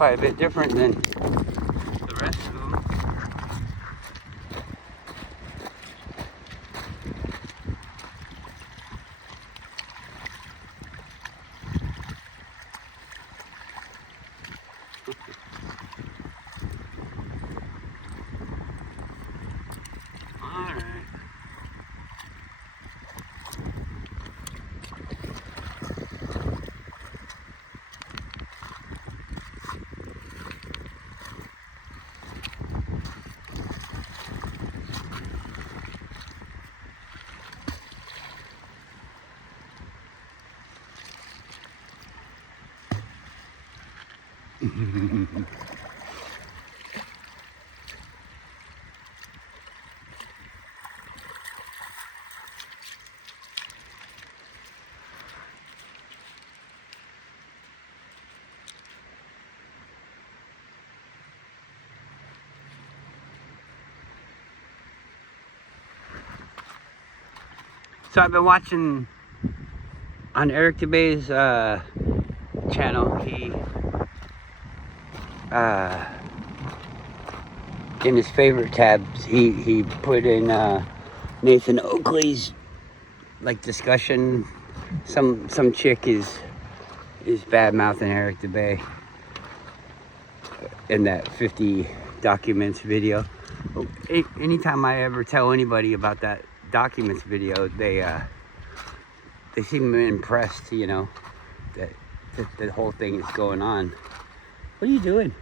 quite a bit different than the rest of them. All right. So I've been watching on Eric DeBay's channel. He in his favorite tabs, he put in Nathan Oakley's like discussion. Some chick is bad mouthing Eric DeBay in that 50 documents video. Anytime I ever tell anybody about that documents video, they seem impressed, you know, that the whole thing is going on. What are you doing?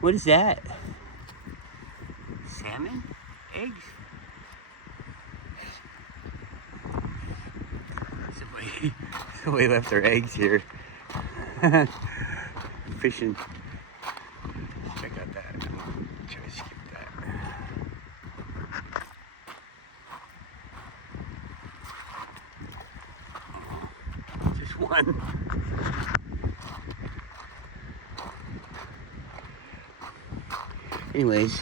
What is that? Salmon? Eggs? Somebody left their eggs here. Fishing. Check out that. I'm gonna try to skip that. Oh, just one. Anyways,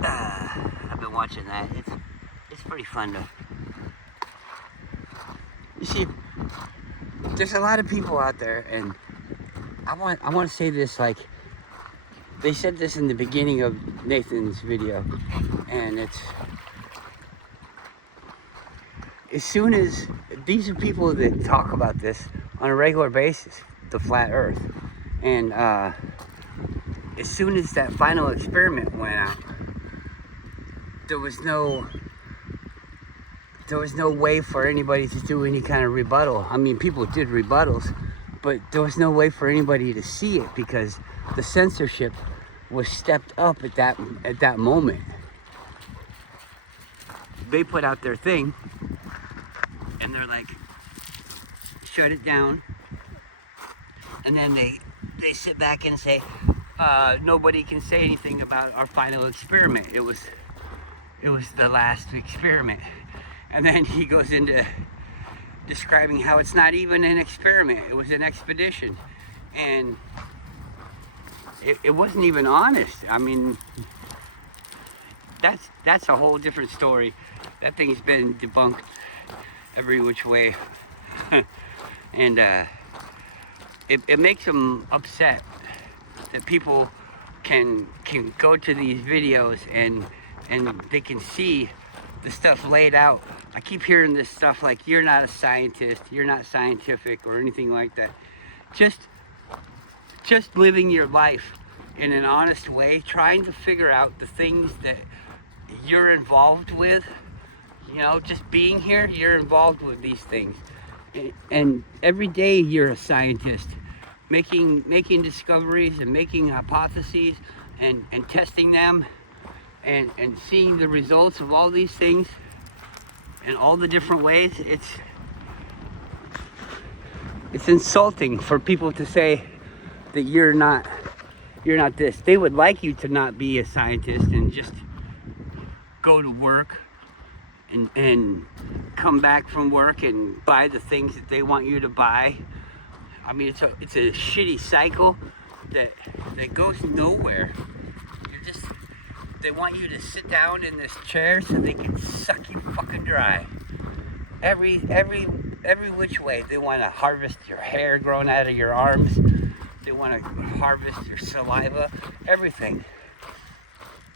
I've been watching that. It's pretty fun to. You see, there's a lot of people out there, and I want to say this, like, they said this in the beginning of Nathan's video, and it's, as soon as, these are people that talk about this on a regular basis, the flat earth, and as soon as that final experiment went out, there was no way for anybody to do any kind of rebuttal. I mean, people did rebuttals, but there was no way for anybody to see it because the censorship was stepped up at that moment. They put out their thing, and they're like, shut it down, and then they sit back and say, nobody can say anything about our final experiment. It was the last experiment. And then he goes into describing how it's not even an experiment. It was an expedition. And it wasn't even honest. I mean, that's a whole different story. That thing's been debunked every which way. And it makes them upset that people can go to these videos and they can see the stuff laid out. I keep hearing this stuff like, you're not a scientist, you're not scientific or anything like that. Just living your life in an honest way, trying to figure out the things that you're involved with. You know, just being here, you're involved with these things. And every day you're a scientist, making discoveries and making hypotheses and testing them and seeing the results of all these things in all the different ways. It's insulting for people to say that you're not this. They would like you to not be a scientist and just go to work and come back from work and buy the things that they want you to buy. I mean, it's a shitty cycle that goes nowhere. They want you to sit down in this chair so they can suck you fucking dry. Every which way. They want to harvest your hair growing out of your arms. They want to harvest their saliva, everything.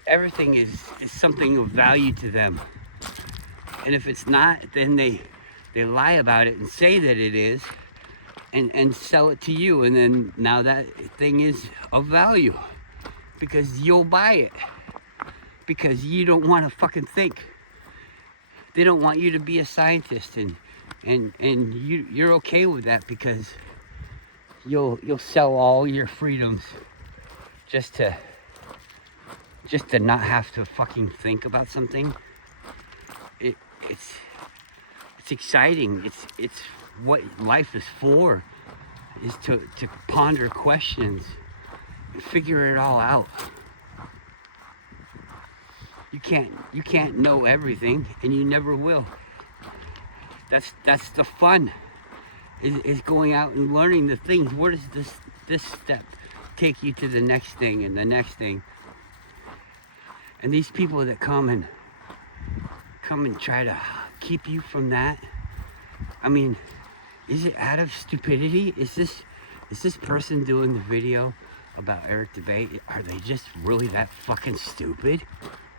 Everything is something of value to them. And if it's not, then they lie about it and say that it is, and sell it to you. And then now that thing is of value because you'll buy it. Because you don't want to fucking think. They don't want you to be a scientist, and you're okay with that because you'll sell all your freedoms just to not have to fucking think about something. It's exciting. It's what life is for, is to ponder questions and figure it all out. You can't know everything, and you never will. That's the fun, is going out and learning the things. Where does this step take you to the next thing and the next thing? And these people that come and try to keep you from that, I mean, is it out of stupidity? Is this person doing the video about Eric Debate, are they just really that fucking stupid?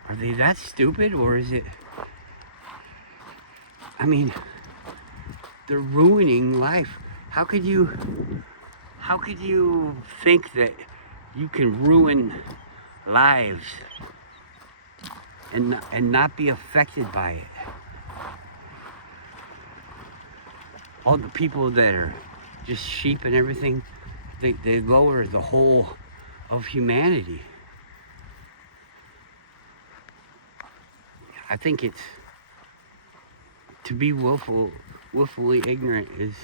Are they that stupid, or is it, I mean, they're ruining life. How could you think that you can ruin lives and not be affected by it? All the people that are just sheep and everything, they lower the whole of humanity. I think it's, to be willfully ignorant is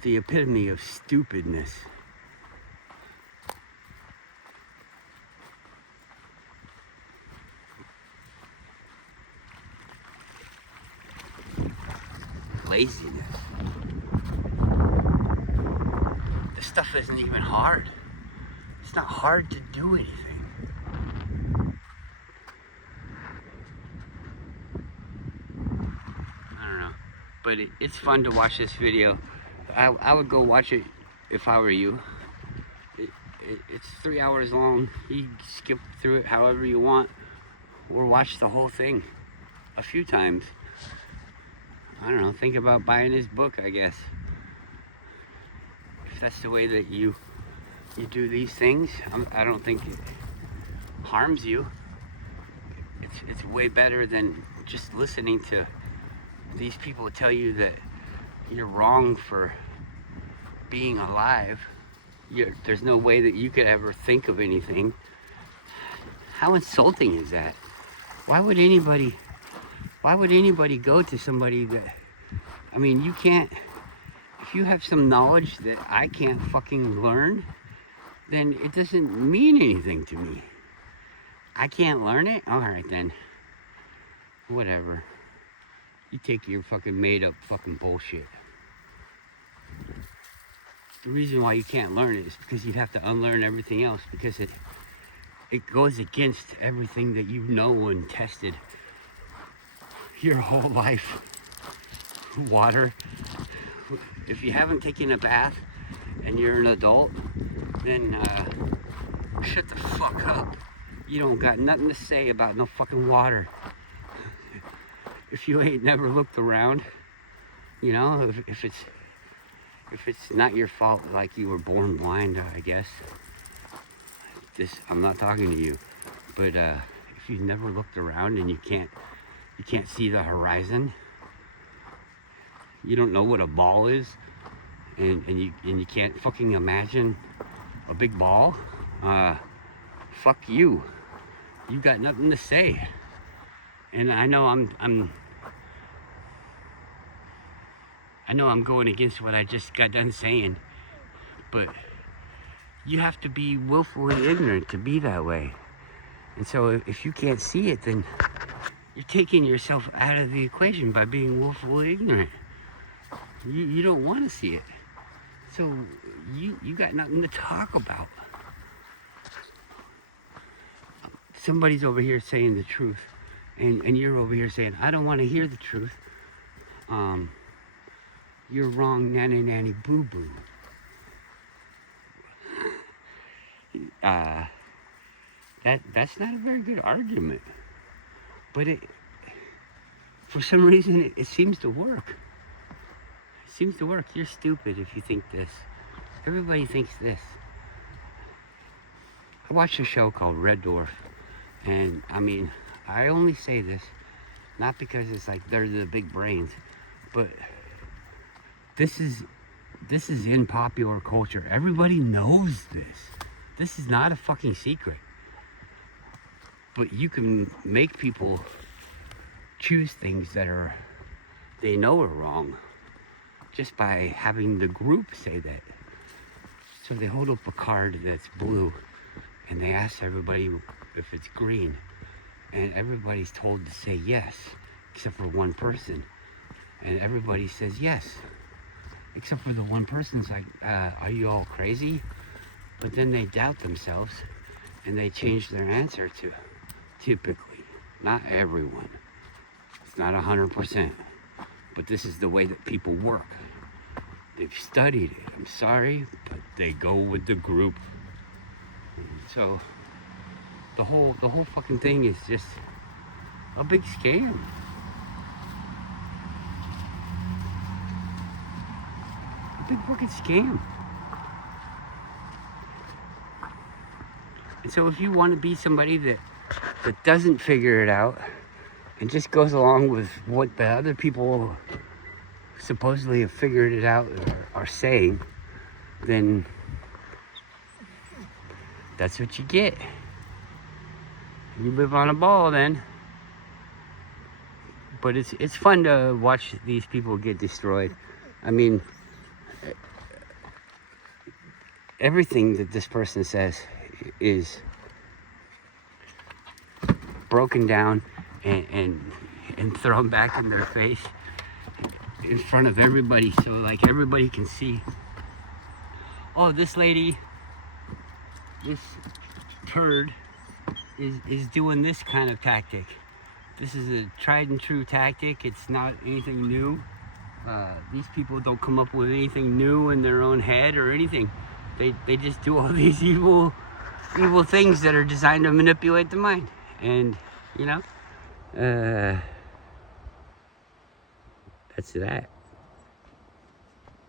the epitome of stupidness. Laziness. This stuff isn't even hard. It's not hard to do anything. But it's fun to watch this video. I would go watch it if I were you. It's 3 hours long. You skip through it however you want, or watch the whole thing a few times. I don't know, think about buying his book, I guess. If that's the way that you do these things, I don't think it harms you. It's way better than just listening to these people tell you that you're wrong for being alive. There's no way that you could ever think of anything. How insulting is that? Why would anybody go to somebody that, I mean, you can't, if you have some knowledge that I can't fucking learn, then it doesn't mean anything to me. I can't learn it? All right then. Whatever. You take your fucking made up fucking bullshit. The reason why you can't learn it is because you'd have to unlearn everything else, because it goes against everything that you know and tested your whole life. Water. If you haven't taken a bath and you're an adult, then shut the fuck up. You don't got nothing to say about no fucking water. If you ain't never looked around, you know, if it's not your fault, like you were born blind, I guess. I'm not talking to you, but if you've never looked around and you can't see the horizon, you don't know what a ball is, and you can't fucking imagine a big ball, fuck you. You got nothing to say. And I know I'm going against what I just got done saying, but you have to be willfully ignorant to be that way. And so if you can't see it, then you're taking yourself out of the equation by being willfully ignorant. You don't want to see it. So you got nothing to talk about. Somebody's over here saying the truth, and you're over here saying, I don't want to hear the truth. You're wrong, nanny nanny boo boo. that's not a very good argument. But for some reason, it seems to work. It seems to work. You're stupid if you think this. Everybody thinks this. I watched a show called Red Dwarf, and I mean, I only say this not because it's like they're the big brains, but this is in popular culture. Everybody knows this. This is not a fucking secret. But you can make people choose things that they know are wrong just by having the group say that. So they hold up a card that's blue and they ask everybody if it's green, and everybody's told to say yes except for one person, and everybody says yes except for the one person's like, are you all crazy? But then they doubt themselves and they change their answer to typically, not everyone, it's not 100%, but this is the way that people work. They've studied it. I'm sorry, but they go with the group. So the whole fucking thing is just a big scam. A big fucking scam. And so if you want to be somebody that doesn't figure it out and just goes along with what the other people supposedly have figured it out or are saying, then that's what you get. You live on a ball then. But it's fun to watch these people get destroyed. I mean, everything that this person says is broken down and thrown back in their face in front of everybody, so like everybody can see, oh, this lady, this turd is doing this kind of tactic. This is a tried and true tactic. It's not anything new. These people don't come up with anything new in their own head or anything. They just do all these evil things that are designed to manipulate the mind. And you know, that's that.